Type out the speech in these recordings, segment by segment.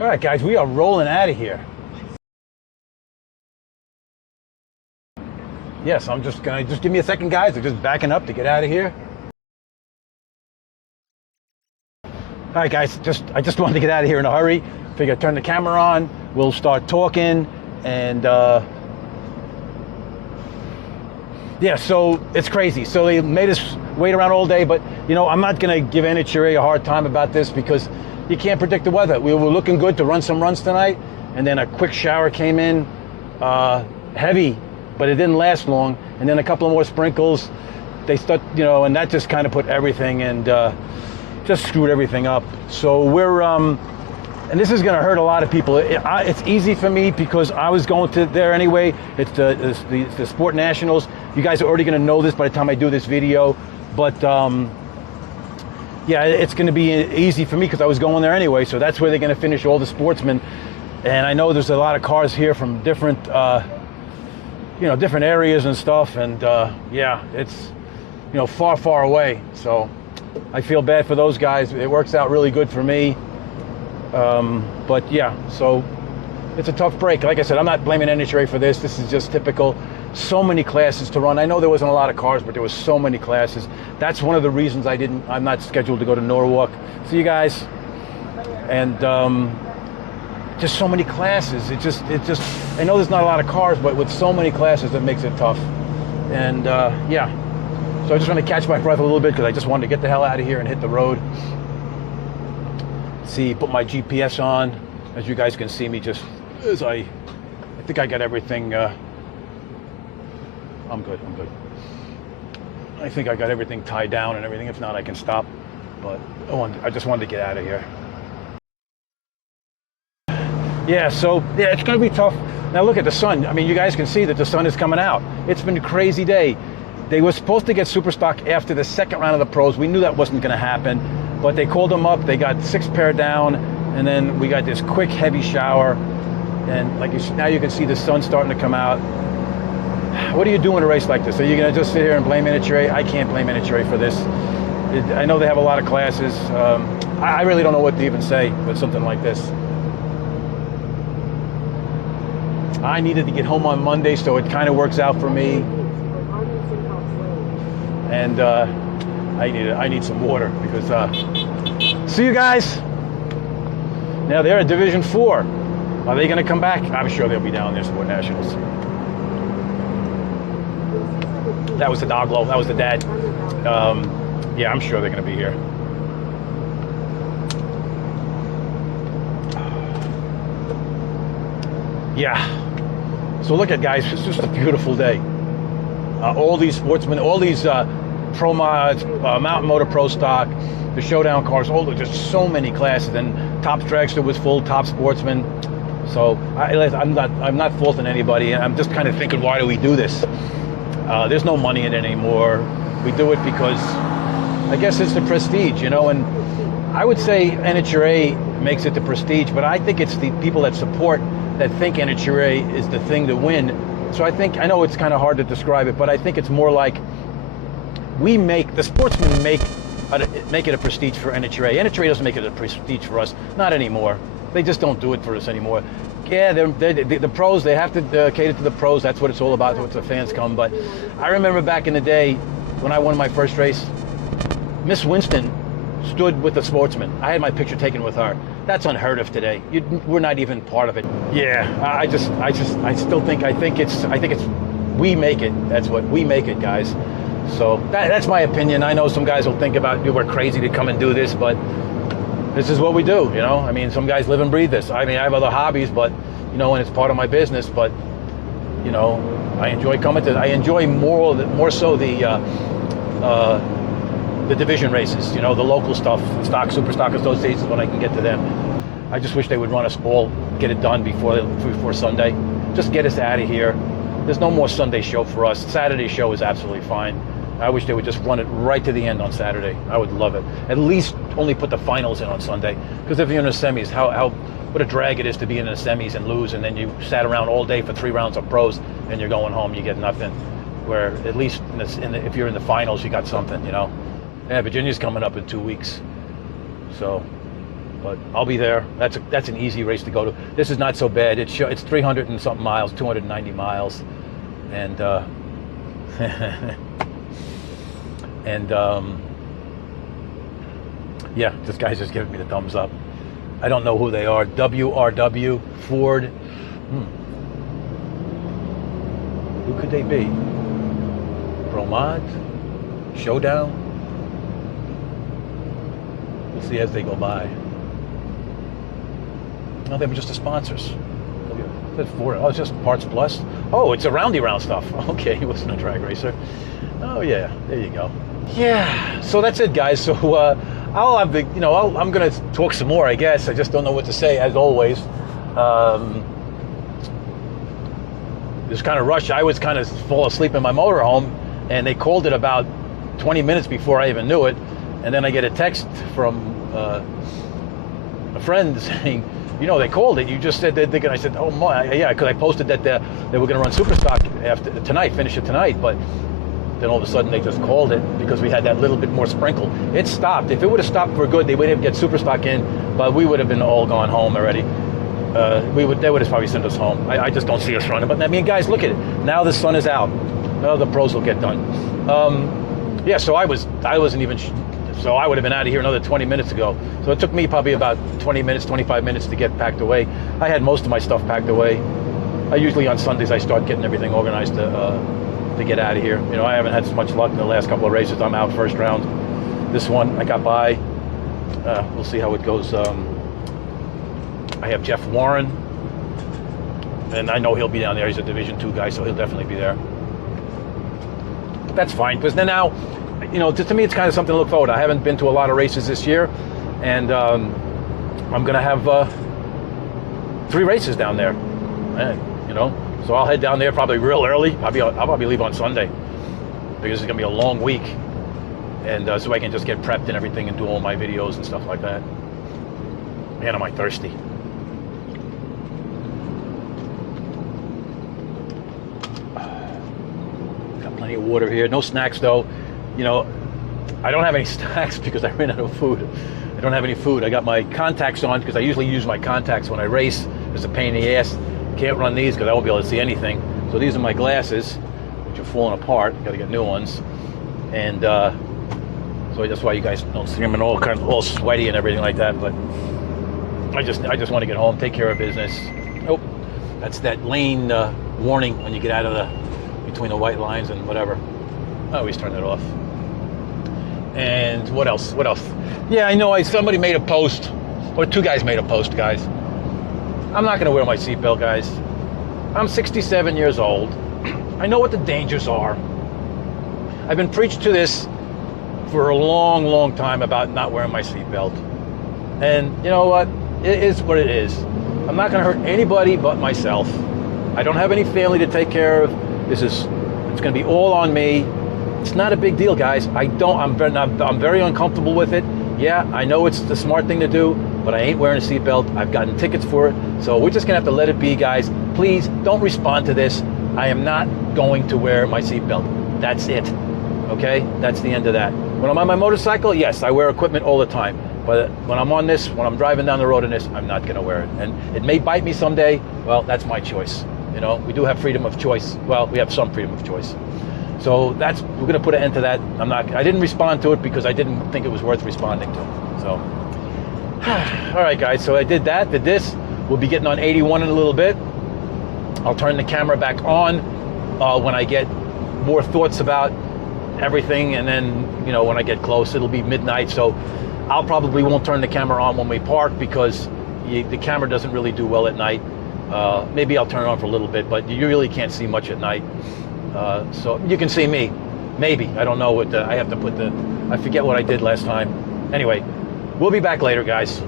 All right, guys, we are rolling out of here. Yes, I'm just gonna give me a second, guys. I'm just backing up to get out of here. All right, guys, I just wanted to get out of here in a hurry. Figure turn the camera on. We'll start talking, and yeah. So it's crazy. So they made us wait around all day, but you know, I'm not gonna give NHRA a hard time about this because you can't predict the weather. We were looking good to run some runs tonight, and then a quick shower came in, heavy, but it didn't last long. And then a couple of more sprinkles. They start, you know, and that just kind of put everything and just screwed everything up. So we're, and this is going to hurt a lot of people. It's easy for me because I was going to there anyway. It's the Sport Nationals. You guys are already going to know this by the time I do this video, but. Yeah, it's going to be easy for me because I was going there anyway. So that's where they're going to finish all the sportsmen. And I know there's a lot of cars here from different, you know, different areas and stuff. And yeah, it's, you know, far, far away. So I feel bad for those guys. It works out really good for me. But yeah, so it's a tough break. Like I said, I'm not blaming NHRA for this. This is just typical. So many classes to run. I know there wasn't a lot of cars, but there was so many classes. That's one of the reasons I'm not scheduled to go to Norwalk. See you guys. And just so many classes. It just, I know there's not a lot of cars, but with so many classes, it makes it tough. And yeah, so I just want to catch my breath a little bit because I just wanted to get the hell out of here and hit the road. See, put my GPS on. As you guys can see me just as I think I got everything, I'm good. I think I got everything tied down and everything. If not, I can stop. But I just wanted to get out of here. Yeah, so yeah, it's going to be tough. Now look at the sun. I mean, you guys can see that the sun is coming out. It's been a crazy day. They were supposed to get super stock after the second round of the pros. We knew that wasn't going to happen, but they called them up. They got 6 pair down, and then we got this quick, heavy shower. And like now you can see the sun starting to come out. What do you do in a race like this? Are you going to just sit here and blame NHRA? I can't blame NHRA for this. I know they have a lot of classes. I really don't know what to even say with something like this. I needed to get home on Monday, so it kind of works out for me. And I need some water because. See you guys. Now they're at Division 4. Are they going to come back? I'm sure they'll be down there, Sport Nationals. That was the doglo. That was the dad. Yeah, I'm sure they're going to be here. Yeah. So look at, guys, it's just a beautiful day. All these sportsmen, all these pro mods, Mountain Motor Pro Stock, the Showdown cars, just so many classes. And Top Dragster was full, Top Sportsman. So I'm not faulting anybody. I'm just kind of thinking, why do we do this? There's no money in it anymore. We do it because I guess it's the prestige, you know, and I would say NHRA makes it the prestige, but I think it's the people that support that think NHRA is the thing to win. So I know it's kind of hard to describe it, but I think it's more like the sportsmen make it a prestige for NHRA. NHRA doesn't make it a prestige for us, not anymore. They just don't do it for us anymore. Yeah, the pros, they have to cater to the pros. That's what it's all about, what the fans come. But I remember back in the day when I won my first race, Miss Winston stood with the sportsman. I had my picture taken with her. That's unheard of today. We're not even part of it. Yeah, I think it's we make it. That's what we make it, guys. So that's my opinion. I know some guys will think about we're crazy to come and do this, but this is what we do, you know. I mean, some guys live and breathe this. I mean, I have other hobbies, but you know, and it's part of my business. But you know, I enjoy coming to. I enjoy more so the division races. You know, the local stuff, stock, super stockers. Those days is when I can get to them. I just wish they would run us all, get it done before Sunday. Just get us out of here. There's no more Sunday show for us. Saturday show is absolutely fine. I wish they would just run it right to the end on Saturday. I would love it. At least only put the finals in on Sunday. Because if you're in the semis, what a drag it is to be in the semis and lose, and then you sat around all day for 3 rounds of pros, and you're going home, you get nothing. Where at least if you're in the finals, you got something, you know. Yeah, Virginia's coming up in 2 weeks. So, but I'll be there. That's an easy race to go to. This is not so bad. It's 300 and something miles, 290 miles, and and yeah, this guy's just giving me the thumbs up. I don't know who they are. WRW Ford. Who could they be? Bromont? Showdown? We'll see as they go by. No, they were just the sponsors. That's Ford. Oh, it's just Parts Plus. Oh, it's a roundy round stuff. Okay, he wasn't a drag racer. Oh yeah, there you go. Yeah, so that's it, guys. So I'll have the, I'm gonna talk some more, I guess. I just don't know what to say, as always. This kind of rush. I was kind of fall asleep in my motorhome, and they called it about 20 minutes before I even knew it, and then I get a text from a friend saying, they called it. You just said that they're gonna. I said, oh my, yeah, because I posted that they were gonna run Superstock after tonight, finish it tonight, but then all of a sudden they just called it because we had that little bit more sprinkle. It stopped. If it would have stopped for good, they would have get Superstock in, but we would have been all gone home already. They would have probably sent us home. I just don't see us running. But I mean, guys, look at it. Now the sun is out. Now the pros will get done. Yeah, so I wasn't even. So I would have been out of here another 20 minutes ago. So it took me probably about 20 minutes, 25 minutes to get packed away. I had most of my stuff packed away. I usually on Sundays I start getting everything organized to get out of here. I haven't had so much luck in the last couple of races. I'm out first round. This one I got by. We'll see how it goes. I have Jeff Warren, and I know he'll be down there. He's a Division II guy, so he'll definitely be there. But that's fine, because then now, to me, it's kind of something to look forward to. I haven't been to a lot of races this year, and I'm going to have 3 races down there, and, so I'll head down there probably real early. I'll probably leave on Sunday, because it's going to be a long week, and so I can just get prepped and everything and do all my videos and stuff like that. Man, am I thirsty. Got plenty of water here. No snacks, though. I don't have any snacks because I ran out of food. I don't have any food. I got my contacts on because I usually use my contacts when I race. It's a pain in the ass. Can't run these because I won't be able to see anything. So these are my glasses, which are falling apart. Got to get new ones. And so that's why you guys don't see them and all sweaty and everything like that. But I just want to get home, take care of business. Oh, that's that lane warning when you get out of between the white lines and whatever. I always turn that off. And what else? Yeah, I know somebody made a post, or 2 guys made a post, guys. I'm not going to wear my seatbelt, guys. I'm 67 years old. I know what the dangers are. I've been preached to this for a long, long time about not wearing my seatbelt. And you know what? It is what it is. I'm not going to hurt anybody but myself. I don't have any family to take care of. It's going to be all on me. It's not a big deal, guys. I'm very uncomfortable with it. Yeah, I know it's the smart thing to do, but I ain't wearing a seatbelt. I've gotten tickets for it. So we're just going to have to let it be, guys. Please don't respond to this. I am not going to wear my seatbelt. That's it. Okay? That's the end of that. When I'm on my motorcycle, yes, I wear equipment all the time. But when I'm on this, when I'm driving down the road in this, I'm not going to wear it. And it may bite me someday. Well, that's my choice. We do have freedom of choice. Well, we have some freedom of choice. So we're going to put an end to that. I didn't respond to it because I didn't think it was worth responding to. So, all right, guys. So I did this. We'll be getting on 81 in a little bit. I'll turn the camera back on when I get more thoughts about everything. And then, when I get close, it'll be midnight. So I'll probably won't turn the camera on when we park because the camera doesn't really do well at night. Maybe I'll turn it on for a little bit, but you really can't see much at night. So you can see me, maybe. I don't know what I have to put I forget what I did last time. Anyway, we'll be back later, guys.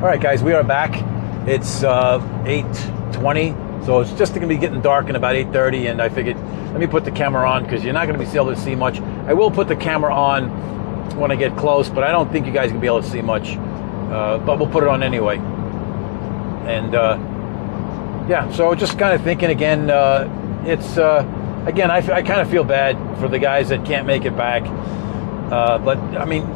All right, guys, we are back. It's 8:20, so it's just going to be getting dark in about 8:30, and I figured, let me put the camera on because you're not going to be able to see much. I will put the camera on when I get close, but I don't think you guys can be able to see much. But we'll put it on anyway. And yeah, so just kind of thinking again, again, I kind of feel bad for the guys that can't make it back. But I mean,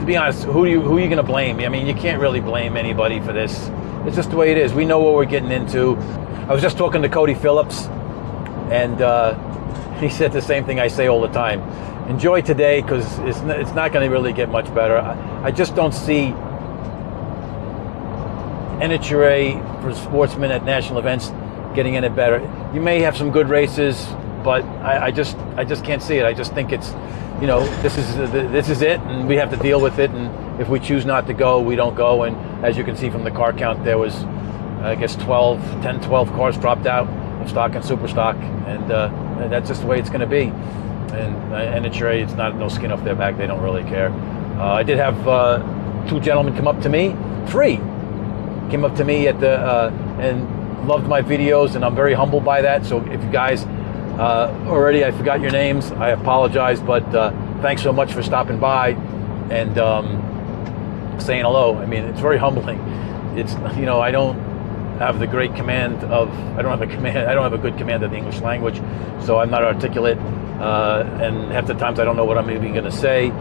to be honest, who are you going to blame? I mean, you can't really blame anybody for this. It's just the way it is. We know what we're getting into. I was just talking to Cody Phillips, and he said the same thing I say all the time. Enjoy today, because it's not going to really get much better. I just don't see NHRA for sportsmen at national events getting any better. You may have some good races, but I just can't see it. I just think it's, you know, this is it, and we have to deal with it. And if we choose not to go, we don't go. And as you can see from the car count, there was, I guess, 12 cars dropped out of stock and super stock, and that's just the way it's going to be. And NHRA, it's no skin off their back. They don't really care. I did have 2 gentlemen come up to me, 3 came up to me at the and loved my videos, and I'm very humbled by that. So if you guys already, I forgot your names, I apologize, but thanks so much for stopping by and saying hello. I mean, it's very humbling. It's, you know, I don't have the great command of, I don't have a good command of the English language, so I'm not articulate, and half the times I don't know what I'm even going to say.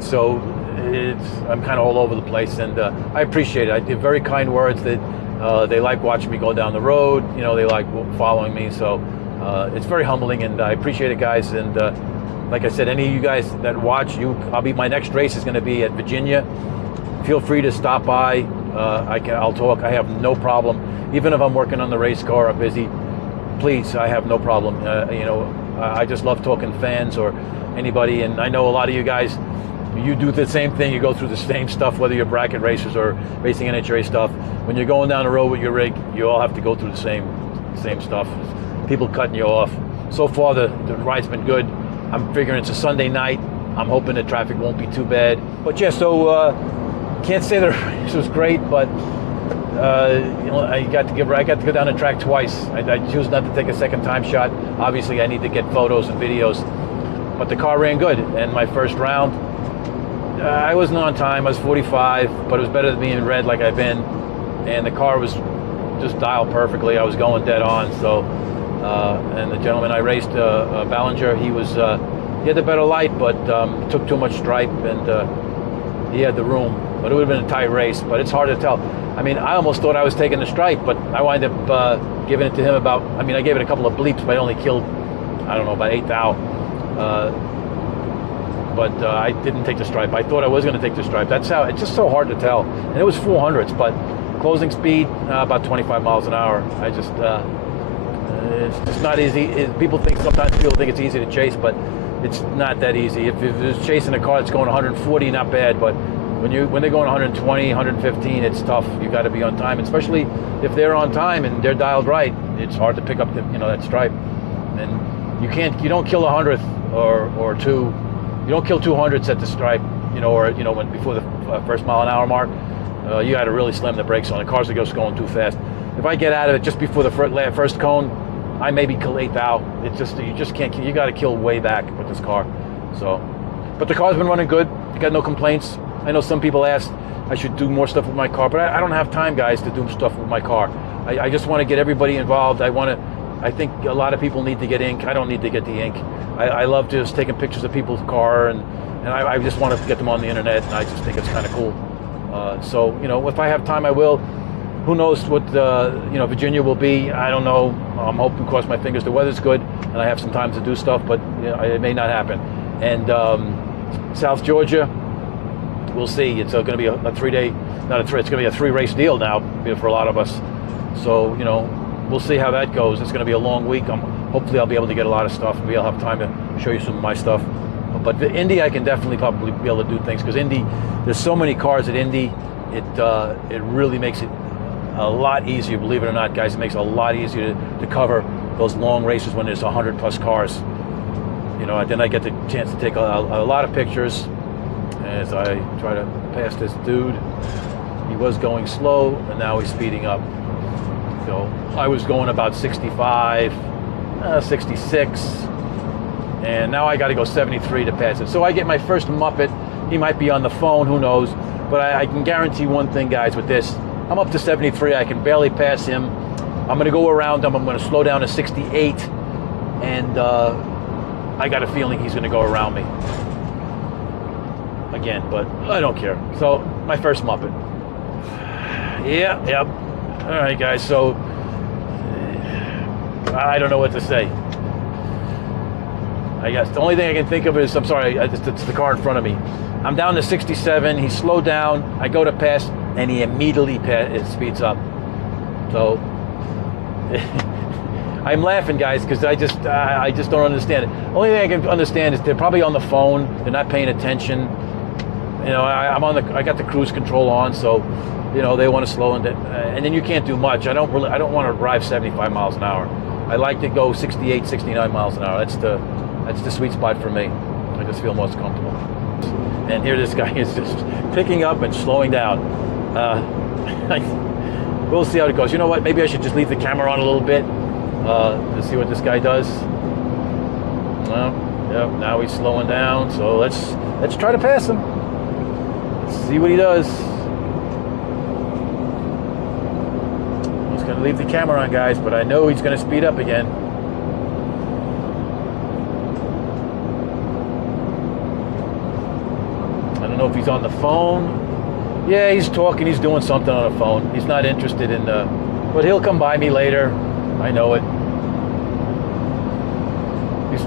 So I'm kind of all over the place, and I appreciate it. I did very kind words that they like watching me go down the road. You know, they like following me. So it's very humbling, and I appreciate it, guys. And like I said, any of you guys that watch, my next race is going to be at Virginia. Feel free to stop by. I'll talk. I have no problem. Even if I'm working on the race car or busy, please, I have no problem. You know, I just love talking fans or anybody, and I know a lot of you guys, you do the same thing. You go through the same stuff, whether you're bracket racers or racing NHRA stuff. When you're going down the road with your rig, you all have to go through the same stuff. People cutting you off. So far, the ride's been good. I'm figuring it's a Sunday night. I'm hoping the traffic won't be too bad. But yeah, so can't say the race was great, but you know, I got to go down the track twice. I choose not to take a second time shot. Obviously, I need to get photos and videos, but the car ran good. And my first round, I wasn't on time. I was 45, but it was better than being red like I've been. And the car was just dialed perfectly. I was going dead on. So, and the gentleman I raced, Ballinger, he had the better light, but took too much stripe, and he had the room. But it would have been a tight race. But it's hard to tell. I mean, I almost thought I was taking the stripe, but I wound up giving it to him I gave it a couple of bleeps, but I only killed, I don't know, about 8 thou. But I didn't take the stripe. I thought I was going to take the stripe. That's how, it's just so hard to tell. And it was 400s, but closing speed, about 25 miles an hour. I just, it's just not easy. Sometimes people think it's easy to chase, but it's not that easy. If you're chasing a car that's going 140, not bad, but when they're going 120, 115, it's tough. You got to be on time, especially if they're on time and they're dialed right. It's hard to pick up that stripe. And you don't kill 100th or 2. You don't kill 200s at the stripe, when before the first mile an hour mark. You got to really slam the brakes on. The cars are just going too fast. If I get out of it just before the first cone, I maybe kill 8 thou. It's just, you just can't. You got to kill way back with this car. So, but the car's been running good. I got no complaints. I know some people asked I should do more stuff with my car, but I don't have time, guys, to do stuff with my car. I just want to get everybody involved. I think a lot of people need to get ink. I don't need to get the ink. I love just taking pictures of people's car, and I just want to get them on the internet, and I just think it's kind of cool. So, if I have time, I will. Who knows what, Virginia will be. I don't know. I'm hoping, cross my fingers, the weather's good, and I have some time to do stuff, but it may not happen. And South Georgia, we'll see. It's going to be a 3-day, it's going to be a 3-race deal now for a lot of us. So, we'll see how that goes. It's going to be a long week. Hopefully I'll be able to get a lot of stuff. Maybe I'll have time to show you some of my stuff. But the Indy, I can definitely probably be able to do things, because Indy, there's so many cars at Indy. It really makes it a lot easier, believe it or not, guys. It makes it a lot easier to cover those long races when there's 100 plus cars. Then I get the chance to take a lot of pictures as I try to pass this dude. He was going slow, and now he's speeding up. So I was going about 65, 66, and now I got to go 73 to pass it. So I get my first Muppet. He might be on the phone, who knows? But I can guarantee one thing, guys, with this. I'm up to 73. I can barely pass him. I'm going to go around him. I'm going to slow down to 68, and I got a feeling he's going to go around me. again, but I don't care. So my first Muppet. Yeah, yep. All right, guys. So I don't know what to say. I guess the only thing I can think of is, I'm sorry, it's the car in front of me. I'm down to 67. He slowed down. I go to pass, and he immediately speeds up. So I'm laughing, guys, because I just don't understand it. Only thing I can understand is they're probably on the phone. They're not paying attention. You know, I got the cruise control on, so you know they want to slow, and then you can't do much. I don't want to drive 75 miles an hour. I like to go 68, 69 miles an hour. That's the sweet spot for me. I just feel most comfortable. And here this guy is just picking up and slowing down. We'll see how it goes. You know what? Maybe I should just leave the camera on a little bit to see what this guy does. Well, yep, now he's slowing down. So let's try to pass him. Let's see what he does. I'm just going to leave the camera on, guys, but I know he's going to speed up again. I don't know if he's on the phone. Yeah, he's talking. He's doing something on the phone. He's not interested in but he'll come by me later. I know it.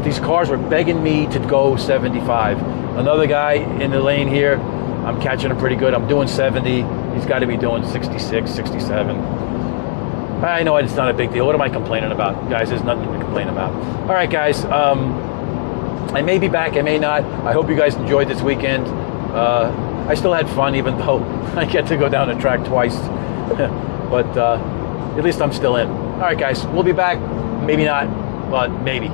These cars were begging me to go 75. Another guy in the lane here, I'm catching him pretty good. I'm doing 70. He's got to be doing 66, 67. I know it's not a big deal. What am I complaining about? Guys, there's nothing to complain about. All right, guys. I may be back. I may not. I hope you guys enjoyed this weekend. I still had fun, even though I get to go down the track twice. But at least I'm still in. All right, guys, we'll be back. Maybe not, but maybe.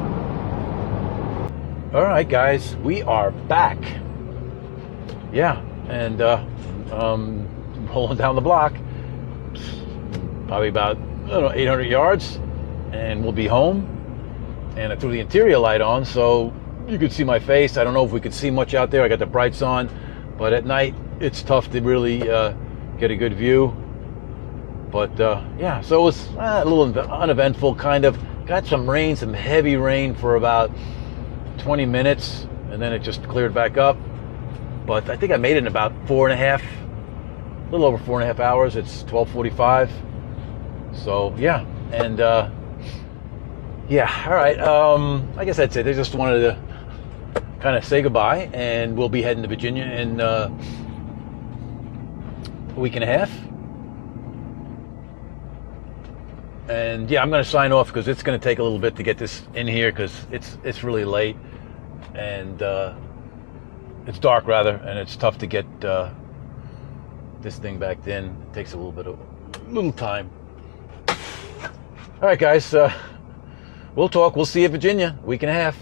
All right, guys, we are back. Yeah, and rolling down the block. Probably about, I don't know, 800 yards, and we'll be home. And I threw the interior light on, so you could see my face. I don't know if we could see much out there. I got the brights on. But at night, it's tough to really get a good view. But yeah, so it was a little uneventful, kind of. Got some rain, some heavy rain for about 20 minutes, and then it just cleared back up. But I think I made it in about a little over 4.5 hours. It's 12:45. So yeah, and yeah, all right. I guess that's it. I just wanted to kind of say goodbye, and we'll be heading to Virginia in a week and a half. And yeah, I'm going to sign off because it's going to take a little bit to get this in here because it's really late, and it's dark rather, and it's tough to get this thing back in. It takes a little time. All right, guys, we'll talk. We'll see you at Virginia, week and a half.